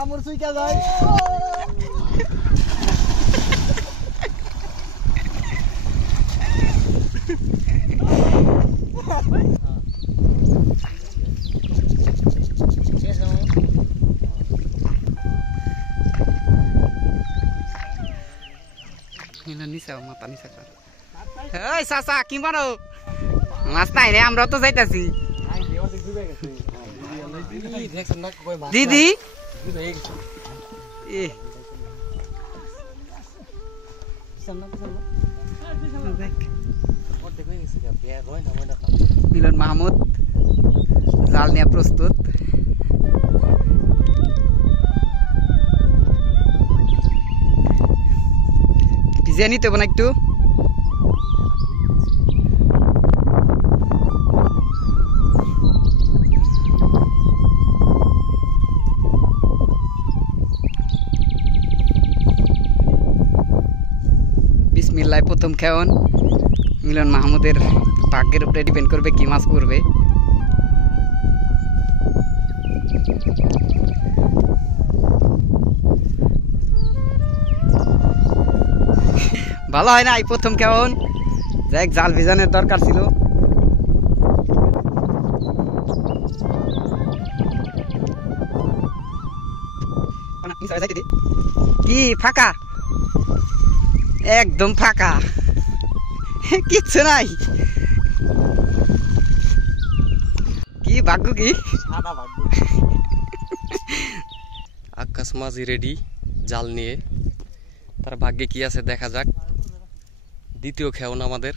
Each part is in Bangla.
হামুর সুইকা যায় চাচা কি মারো মাছ নাই রে আমরা তো যাইতাছি দিদি মিলন মাহমুদ জাল নিয়ে প্রস্তুত ভিজিয়ে নিতে হবে না একটু বিসমিল্লাহ প্রথম খাওন মিলন মাহমুদের ভাগ্যের উপরে ডিপেন্ড করবে কি মাছ করবে ভালো হয় না এই প্রথম কেমন যাই জাল ভিজানোর দরকার ছিল কি ফাঁকা একদম ফাঁকা কিচ্ছু নাই কি ভাগ্য কি আকাশ মাঝি রেডি জাল নিয়ে তার ভাগ্যে কি আছে দেখা যাক দ্বিতীয় খেউন আমাদের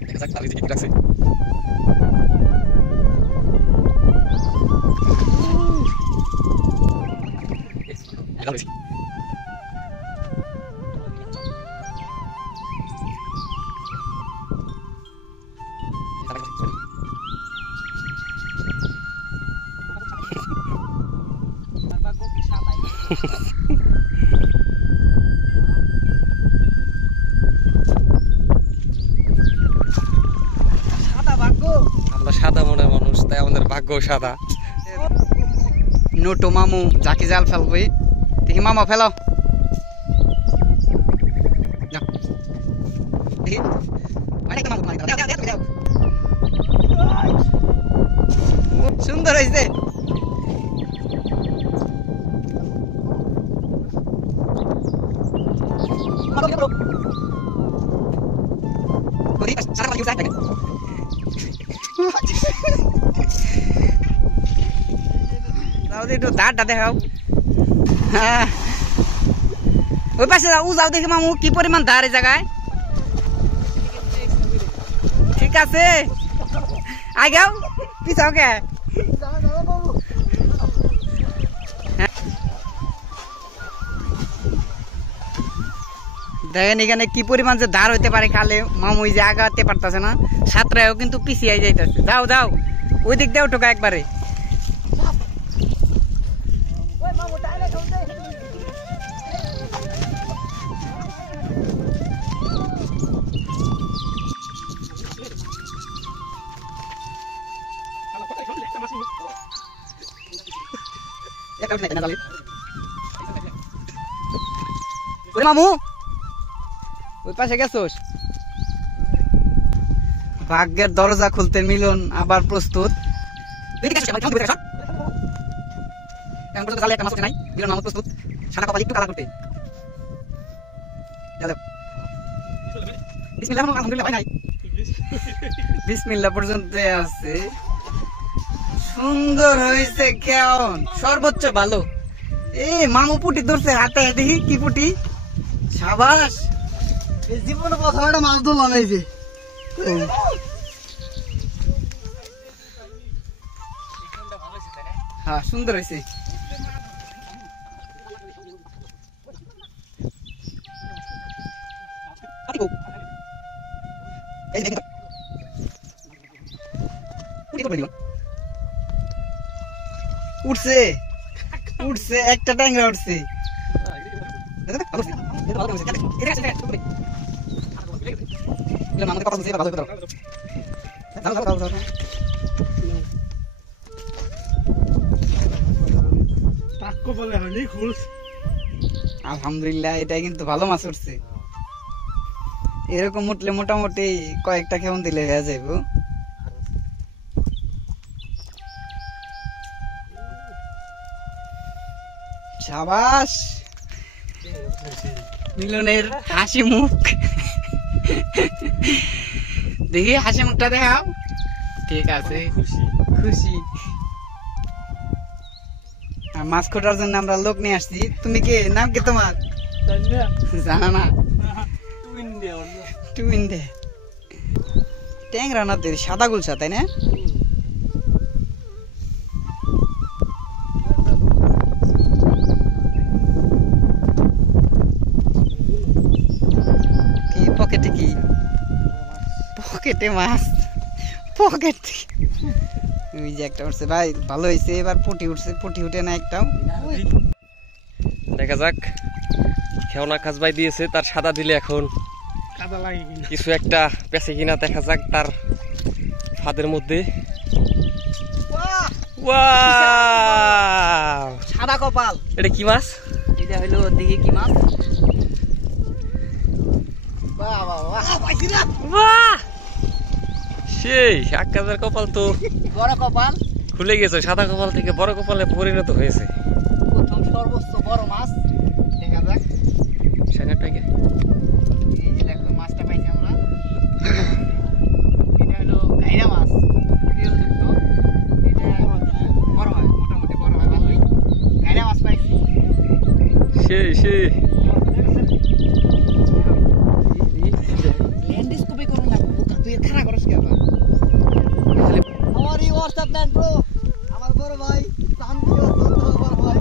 দেখা যাক তাহলে কি আছে আমরা সাদা মনের মানুষ তাই আমাদের ভাগ্য সাদা নোটো মামু যাকে জাল ফেলবে দেখি মামা ফেলাও সুন্দর হয়েছে একটু ধারটা দেখাও হ্যাঁ ওই পাশে যাও দেখি মামু কি পরিমাণ ধার এই জায়গায় ঠিক আছে আগাও পিছাও কে দেখেন এখানে কি পরিমাণ যে ধার হইতে পারে খালে মামু যে আগাতে পারতেছে না সাঁতরাও কিন্তু পিছিয়ে যাইতেছে যাও যাও ওই দিক দিয়ে টোকা একবারে মামু ওই পাশে গেছোস ভাগ্যের দরজা খুলতে মিলন আবার প্রস্তুত মিলন মামু প্রস্তুত সাদা কপাল একটু কালা করতে বিসমিল্লাহ পর্যন্ত আছে সুন্দর হয়েছে কেমন সর্বোচ্চ ভালো মামু পুটি ধরছে হাতে দেখি কি পুটি সাবাস জীবনে প্রথম একটা মাছ ধরলাম এই যে হ্যাঁ সুন্দর হয়েছে উঠছে উঠছে একটা ট্যাংরা উঠছে আমাদের কপালে হয়নি খুলস। আলহামদুলিল্লাহ, এটা কিন্তু ভালো মাছ উঠছে। এরকম উঠলে মোটামুটি কয়েকটা কেমন দিলে হয়ে যাইব। সাবাস, মিলনের হাসি মুখ। দেখি হাসি মুখটা দেখাও। ঠিক আছে, খুশি। আর মাছ খোটার জন্য আমরা লোক নিয়ে আসছি। তুমি কে, নাম কি তোমার? জানা না? টুইন দে ট্যাংরা না, সাদা গুলশা, তাই না? কি পকেটে, কি পকেটে মাছ? পকেট ওই যে একটা উঠছে ভাই, ভালো হয়েছে। এবার পুটি উঠছে, পুটি উঠে না একটাও। দেখা যাক, খেওনা কাজবাই দিয়েছে, তার সাদা দিলে এখন কিছু একটা পেছে কিনা দেখা যাক তার ফাদের মধ্যে। ওয়াও, সাদা কপাল। এটা কি মাছ? এটা হইলো, দেখি কি মাছ। বাহ, সেই আকাশের কপাল তো বড় কপাল খুলে গেছে, সাদা কপাল থেকে বড় কপালে পরিণত হয়েছে। প্রথম সর্বোচ্চ বড় মাছ। দেখা যাক। সেনাটাকে এই যে দেখো মাছটা পাইছি আমরা। এটা হলো গাইরা মাছ, তেলযুক্ত। এটা বড় হয়, মোটামুটি বড় হয়, ভালোই। গাইরা মাছ পাইছি। সেই ল্যান্ডস্কেপে করুন না, তুই খারাপ করস কি আবার? আমার এই হোয়াটসঅ্যাপ নেন ব্রো, আমার বড় ভাই প্রাণপ্রিয় বড় ভাই।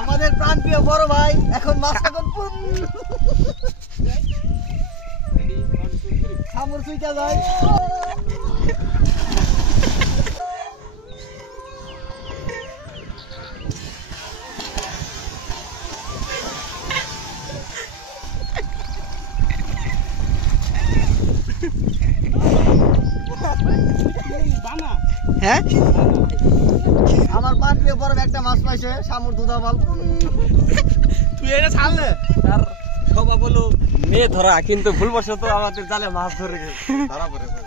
আমাদের প্রাণপ্রিয় বড় ভাই এখন মাছ এখন সামর সুইটা যায়। হ্যাঁ, আমার প্রাণপ্রিয় বড় একটা মাছ পাইছে, সামর দুধাবাল। তুই এটা ছাড়লে তার স্বভাব হলো মেয়ে ধরা, কিন্তু ভুলবশত আমাদের জালে মাছ ধরে ধরা পড়েছে।